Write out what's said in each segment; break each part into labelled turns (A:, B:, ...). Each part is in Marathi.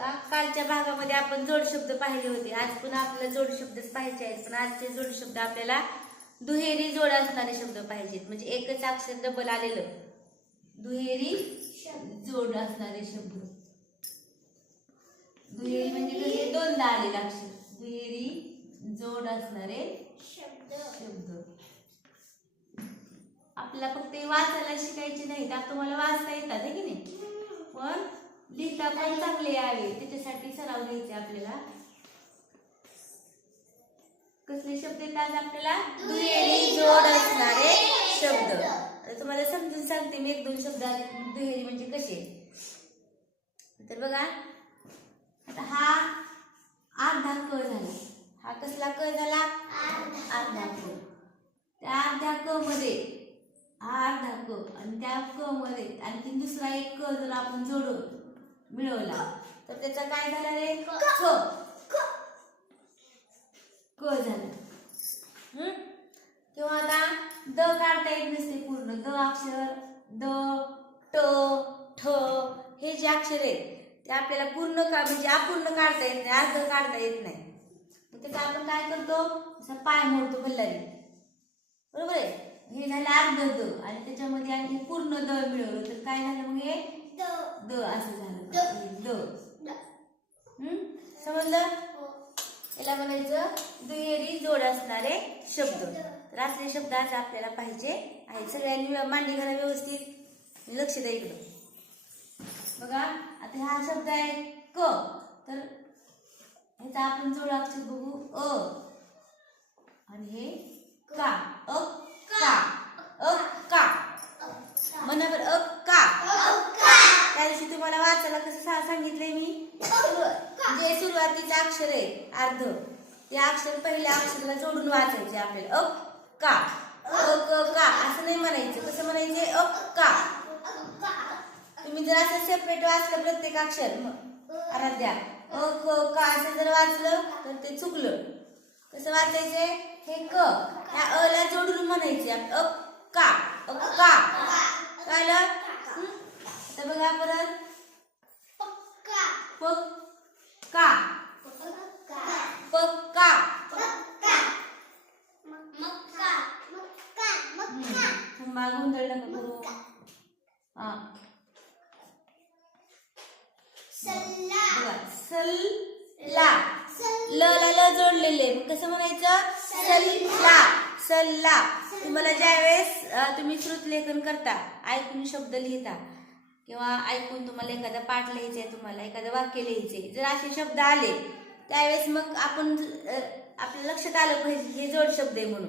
A: बघा कालच्या भागामध्ये आपण जोड शब्द पाहिले होते. आज पुन्हा आपल्याला जोड शब्दच पाहिजे आहेत. पण आजचे जोड शब्द आपल्याला दुहेरी जोड असणारे शब्द पाहिजेत. म्हणजे एकच अक्षर डबल आलेलं. दुहेरी जोड असणारे शब्द. दुहेरी म्हणजे कसे? दोनदा आलेलं अक्षर. दुहेरी जोड असणारे शब्द. आपल्याला फक्त वाचायला शिकायचे नाही तर तुम्हाला वाचता येतात की नाही? पण लिहिता पण चांगले यावे त्याच्यासाठी सराव घ्यायचे आपल्याला. कसले शब्द येतात आपल्याला? दुहेरी जोड असणारे शब्द. तुम्हाला समजून सांगते मी एक दोन शब्द दुहेरी म्हणजे कसे? तर बघा. आता हा अर्धा क झाला. हा कसला क झाला? अर्धा क. त्या अर्ध्या क मध्ये हा अर्धा क आणि त्या क मध्ये आणखी दुसरा एक क जर आपण जोडू मिळवला. तर त्याचा काय झाला रे? क झाला. हम्म? किंवा आता द काढता येत नसते पूर्ण. द अक्षर द ट ठ हे जे अक्षर आहेत ते आपल्याला पूर्ण का म्हणजे अपूर्ण काढता येत नाही अर्ध काढता येत नाही. मग त्याचा आपण काय करतो? असा पाय मोडतो बल्लारी बरोबर आहे? हे झालं अर्ध द. आणि त्याच्यामध्ये आणखी पूर्ण द मिळवलं. तर काय झालं मग हे? द असं झालं. द समजलं? याला म्हणायचं दुहेरी जोड असणारे शब्द. तर असले शब्द आज आपल्याला पाहिजे आहे सगळ्यांनी मांडी घाला व्यवस्थित. लक्ष द्या इकडं. बघा आता हा शब्द आहे क. तर ह्याचा आपण जोड अक्षर बघू. अ. आणि हे का. अ का. अ का. म्हणा बरं अ का त्या दिवशी तुम्हाला वाचायला कसं सा- सांगितलंय मी? जे सुरुवातीचं अक्षर आहे अर्ध. ते अक्षर पहिल्या अक्षराला जोडून वाचायचे आपल्याला. अ का अ क का असं नाही म्हणायचं. कसं म्हणायचे? अ का तुम्ही जर असं सेपरेट वाचलं प्रत्येक अक्षर मग आराध्या. अ क का असं जर वाचलं तर ते चुकलं. कसं वाचायचे? हे क. त्या अ ला जोडून म्हणायचे. अ का अ का कळलं हं? आता बघा परत. प का पक्का. थांबा गोंधळ नका करू? हा. बघा सल ला ल ला ल जोडलेले. मग कसं म्हणायचं? सल्ला. सल्ला. तुम्हाला ज्यावेळेस तुम्ही श्रुतलेखन करता ऐकून शब्द लिहिता किंवा ऐकून तुम्हाला एखादा पाठ लिहायचंय तुम्हाला एखादं वाक्य लिहायचंय जर असे शब्द आले त्यावेळेस मग आपण आपल्या लक्षात आलं पाहिजे हे जोड शब्द आहे म्हणून.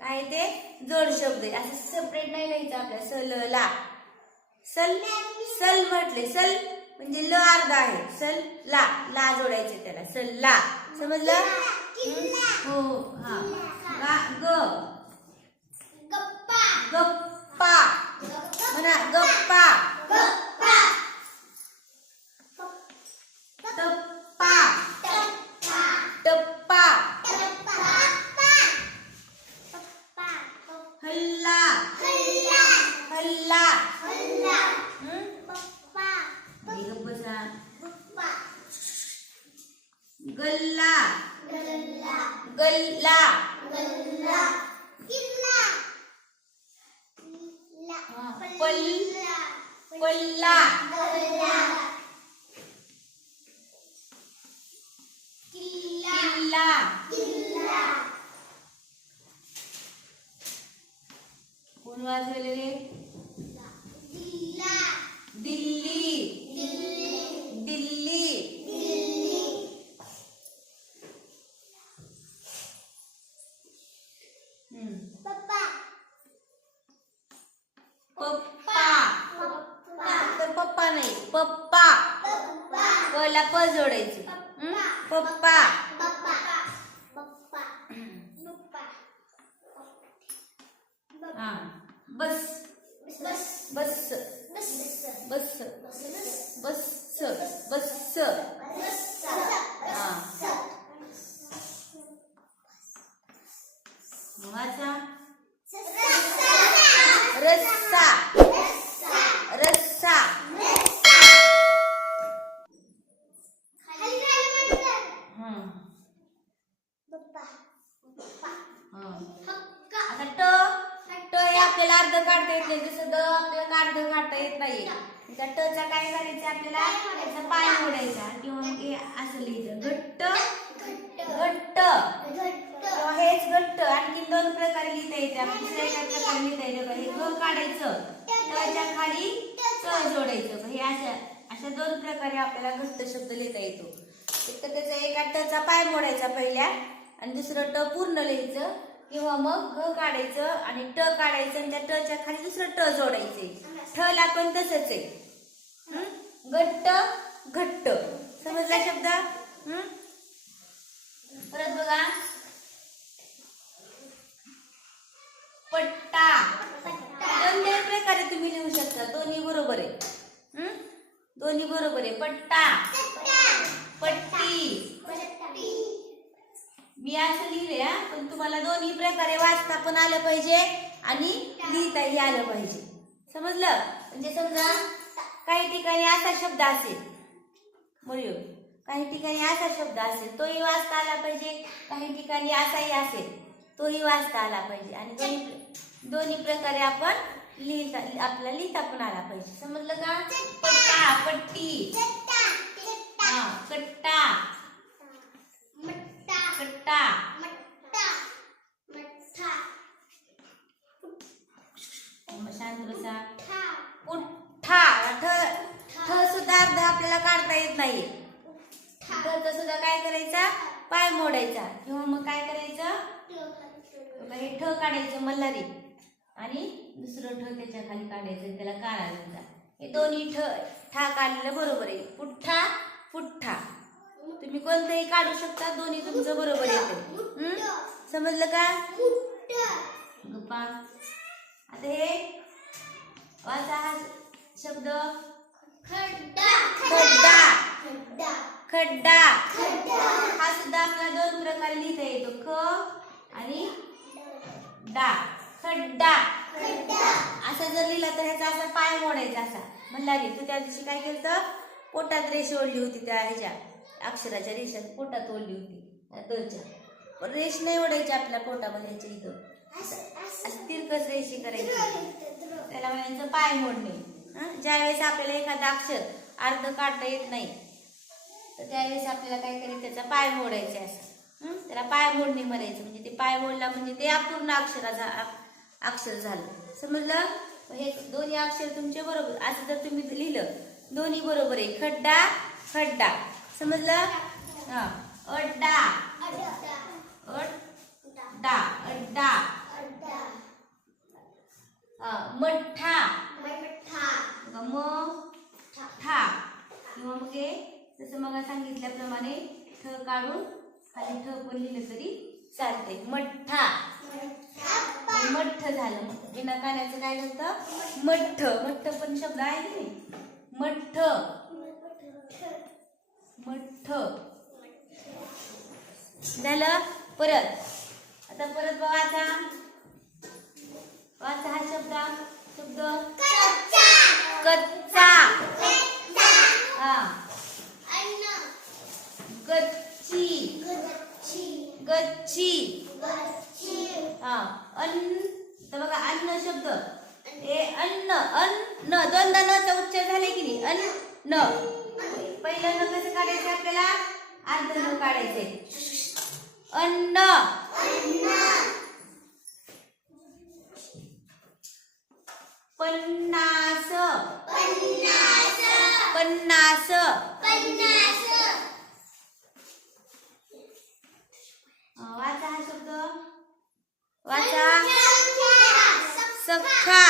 A: काय ते? जोड शब्द आहे. असं सेपरेट नाही लिहायचं आपल्या सल ला सल सल म्हटले. सल म्हणजे ल अर्धा आहे. सल ला. ला जोडायचे त्याला. सल ला. समजलं? हं? हो. ग. गप्पा. म्हणा गप्पा. गप्पा. कोण वाजवलेले हा बस. बस. बस. बस. बस. बस. बस. रस्सा. रस्सा. आता काढता येत नाही जसं द आपल्याला अर्ध काढता येत नाही त्या टचा काय करायचं आपल्याला? त्याचा पाय मोडायचा. किंवा मग हे असं लिहायचं. घट्ट घट्ट. हेच घट्ट. आणखी दोन प्रकारे लिहिता येते आपण दुसऱ्या एका प्रकारे लिहिता येते. हे घ काढायचं. त्याच्याखाली च जोडायचं. हे अशा अशा दोन प्रकारे आपल्याला घट्ट शब्द लिहिता येतो. एक तर त्याचा एका टचा पाय मोडायचा पहिल्या. आणि दुसरं ट पूर्ण लिहायचं. किंवा मग घ काढायचं आणि ट काढायचं आणि त्या टच्या खाली दुसरं ट जोडायचे. ठ ला पण तसंच आहे? घट्ट घट्ट. समजला शब्द? परत बघा. पट्टा. दोन्ही प्रकारे तुम्ही लिहू शकता. दोन्ही बरोबर आहे? दोन्ही बरोबर आहे. पट्टा. पट्टी. मी असं लिहिले हा? पण तुम्हाला दोन्ही प्रकारे वाचता पण आलं पाहिजे आणि लिहिताही आलं पाहिजे. समजलं? म्हणजे समजा काही ठिकाणी असा शब्द असेल मयूर काही ठिकाणी असा शब्द असेल तोही वाचता आला पाहिजे. काही ठिकाणी असाही असेल तोही वाचता आला पाहिजे. आणि दोन्ही दोन्ही प्रकारे आपण लिहिता आपल्याला लिहिता पण आला पाहिजे. समजलं का? पट्टा पट्टी. हा कट्टा मग शांत बसा पुठ्ठा. ठ ठ सुद्धा अर्धा आपल्याला काढता येत नाही. ठचा सुद्धा काय करायचा? पाय मोडायचा. किंवा मग काय करायचं? हे ठ काढायचं मल्हारी. आणि दुसरं ठ त्याच्याखाली काढायचं त्याला काळा हे दोन्ही ठ ठा काढलेलं बरोबर आहे. पुठ्ठा पुठ्ठा. तुम्ही कोणतंही काढू शकता दोन्ही तुमचं बरोबर येते. समजलं का? गप्पा. आता हे वाचा हा शब्द. खड्डा. खड्डा. हा सुद्धा आपल्याला दोन प्रकारे लिहिता येतो. ख आणि डा. खड्डा. असा जर लिहिला तर ह्याचा असा पाय मोडायचा असा. म्हणला रे तू त्या दिवशी काय केलं तर पोटात रेष ओढली होती त्या ह्याच्या. अक्षराच्या रेषात पोटात ओढली होती. पण रेष नाही ओढायची आपल्या पोटामध्ये ह्याच्या इथं. तिरकस रेषी करायची. त्याला म्हणायचं पाय मोडणे. हं? ज्यावेळेस आपल्याला एखादं अक्षर अर्ध काढता येत नाही तर त्यावेळेस आपल्याला काय करायचं त्याचा पाय मोडायचा असं. हं? त्याला पाय मोडणे म्हणायचं. म्हणजे ते पाय मोडला म्हणजे ते अपूर्ण अक्षरा अक्षर झालं. समजलं हे दोन्ही अक्षर तुमचे बरोबर असं जर तुम्ही लिहिलं दोन्ही बरोबर आहे. खड्डा खड्डा. समजलं? अड्डा. अड्डा. अड्डा. मठ्ठा. मठ्ठा म? ठा. किंवा मग हे? जसं मग सांगितल्याप्रमाणे ठ काढून खाली ठ पण लिहिलं तरी चालते मठ्ठा. मठ्ठ झालं. बिना कानाचं काय झालं मठ्ठ. मठ्ठ पण शब्द आहे की नाही? मठ्ठ. मठ झालं? परत. आता परत बघा वाचा. वाचा हा शब्द शब्द. कच्चा. हा. गच्ची. गच्ची. हा. अन्न. तर बघा अन्न शब्द. ए अन्न. अन्न. दोनदा नचा उच्चार झाले की नाही? अन्न. पहिलं न कसं काढायचं आपल्याला? अर्ध काढायचंय. काढायचे अन्न पन्नास पन्नास अं, वाचा हा शब्द वाचा सख्खा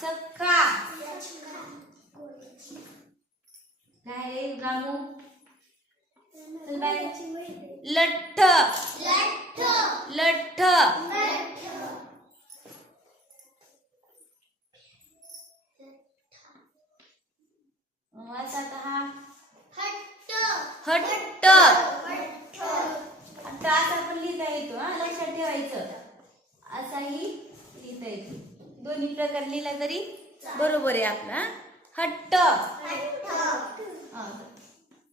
A: सख्खा काय रे रामू चल बाय लठ्ठ हा. हट्ट. आता असा पण लिहिता येतो हा. लक्षात ठेवायचं. असाही लिहिता येतो. दोन्ही प्रकार लिहिला तरी बरोबर आहे आपला? हट्ट.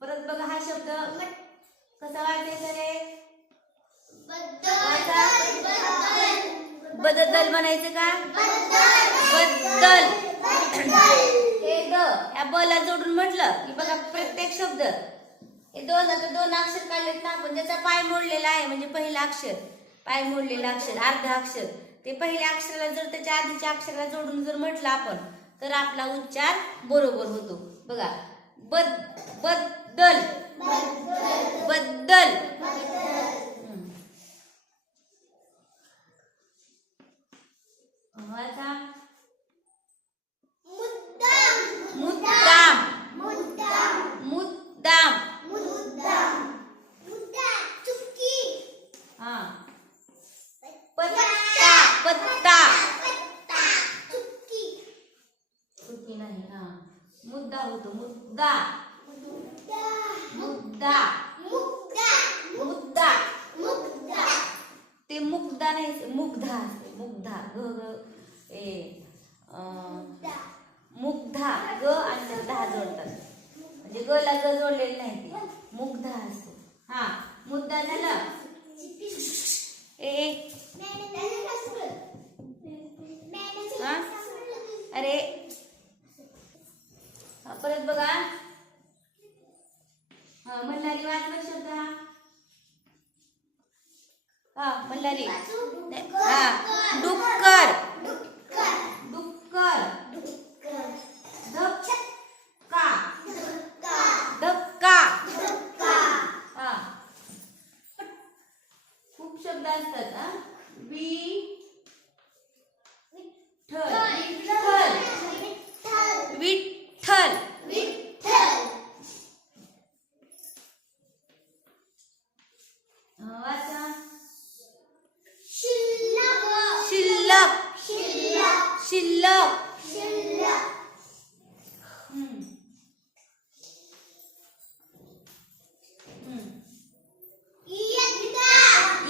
A: परत बघा हा शब्द कसा वाचायचा रे. बदल म्हणायचं का? बद्दल हे द या बला जोडून म्हटलं की बघा प्रत्येक शब्द. हे दोन आता दोन अक्षर काढलेत ना आपण ज्याचा पाय मोडलेला आहे म्हणजे पहिलं अक्षर. पाय मोडलेलं अक्षर अर्ध अक्षर. ते पहिल्या अक्षराला जर त्याच्या आधीच्या अक्षराला जोडून जर म्हटलं आपण तर आपला उच्चार बरोबर होतो. बघा. बदबद्दल बद्दल हम्म. आता मुद्दाम. मुद्दाम. हा. पत्ता. पत्ता. चुकी नाही हा. मुद्दा होतो. मुद्दा. मुद्दा. मुद्दा. ते मुग्धा नाही मुग्धा असते. मुग्धा ग ग ए मुग्धा. ग आणि दहा जोडतात. म्हणजे ग ला ग जोडलेली नाही ती. मुग्धा असतो. हा मुद्दा झाला. ए हा? अरे. परत बघा. हा मल्हारी वाचला शब्द हा. मल्हारी. हा डुक्कर डुक्कर धक्का धक्का हा खूप शब्द असतात हा वि विठ्ठल विठ्ठल हा, वाचा शिल्लक शिल्लक. हम्म.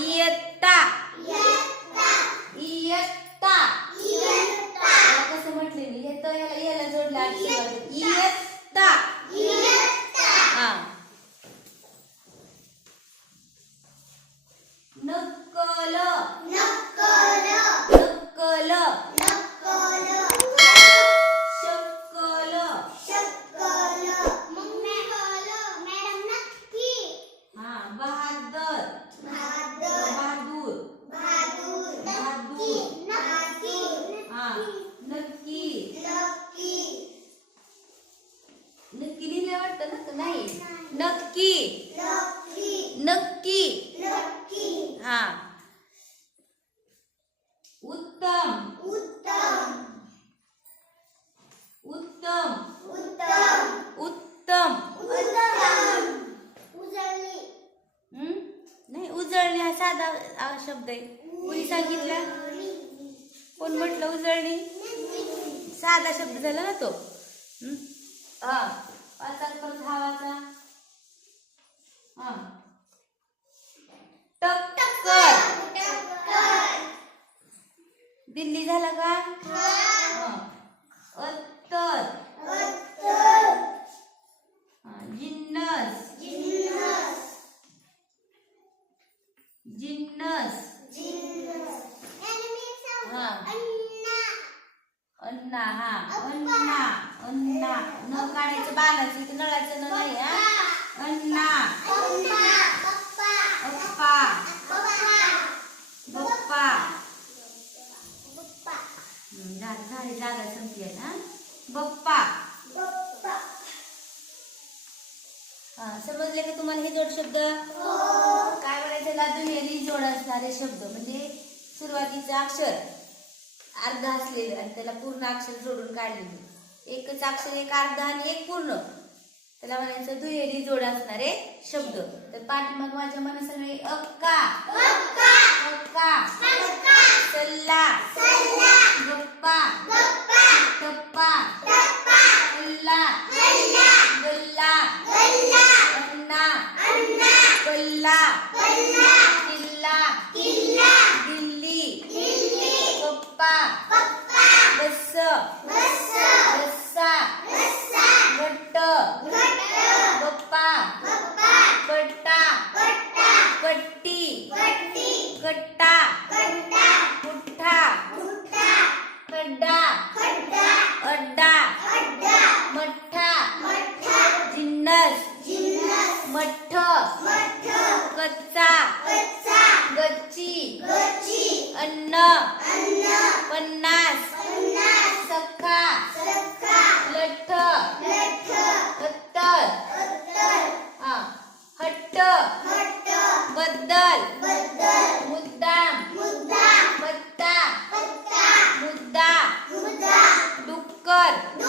A: इयत्ता. इयत्ता कसं म्हटले मी हे तर याला याला जोडलं अक्षरामध्ये. इयत्ता. हा. नक्कल. नक्कल. शकल हा बहादर बहादूर हा नक्की नक्की लिहिलं वाटतं ना का? नाही नक्की नक्की हा उत्तम उत्तम उत्तम हम्म? नाही उजळणे हा साधा आ, शब्द आहे. कोणी सांगितलं? कोण म्हटलं उजळणी? साधा शब्द झाला ना तो? हा? वाचा परत हा वाचा. हा. टक्कर दिल्ली झाला का? हा. अत्तर हा, जिन्नस जिन्नस हा अन्ना हा अन्ना अन्ना न काढायचं बाणाचं इथे नळाचं न नाही हा अन्ना अप्पा बप्पा हम्म, झाली जागा संपली आहे ना? बप्पा. हा समजले का तुम्हाला हे जोड शब्द? काय म्हणायचं? त्याला दुहेरी जोड असणारे शब्द म्हणजे सुरुवातीचं अक्षर. अर्ध असलेलं आणि त्याला पूर्ण अक्षर जोडून काढलेले एकच अक्षर एक अर्ध आणि एक पूर्ण. त्याला म्हणायचं दुहेरी जोड असणारे शब्द. तर पाठीमाग माझ्या मना सगळे अक्का. अक्का. सल्ला. गप्पा. River